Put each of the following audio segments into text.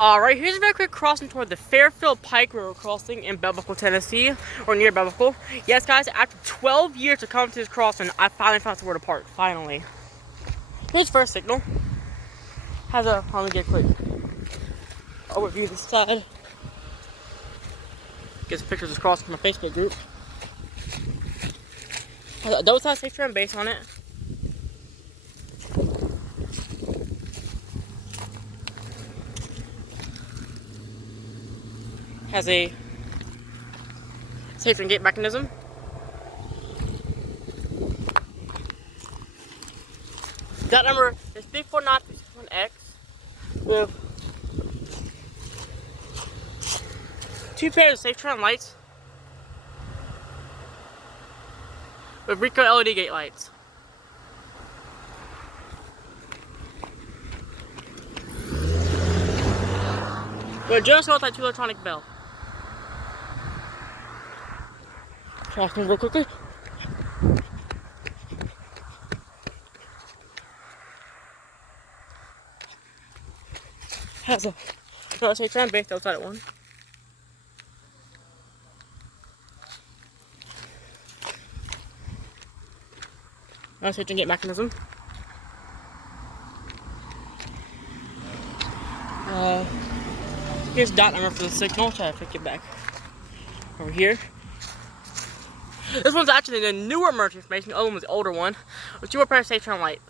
Alright, here's a very quick crossing toward the Fairfield Pike River crossing in Biblical, Tennessee, or near Biblical. Yes, guys, after 12 years of coming to this crossing, I finally found somewhere to park. Finally. Here's the first signal. Let me get a quick overview of this side. Get some pictures of this crossing from my Facebook group. Has a double-side safe trim base on it. Has a safety and gate mechanism. That number is 349-361X with 2 pairs of safe turn lights with Rico LED gate lights. With a General Type 2 electronic bell. Crossing real quickly. Has another safe turn base outside at one. Another safe turn gate mechanism. Here's dot number for the signal. I'll try to pick it back over here. This one's actually the newer merge information. The other one was the older one with 2 more pairs of safe turn lights.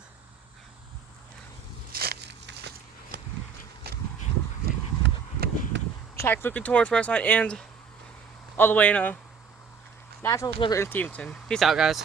Track looking towards west side and all the way in a natural delivery in Stevenson. Peace out, guys.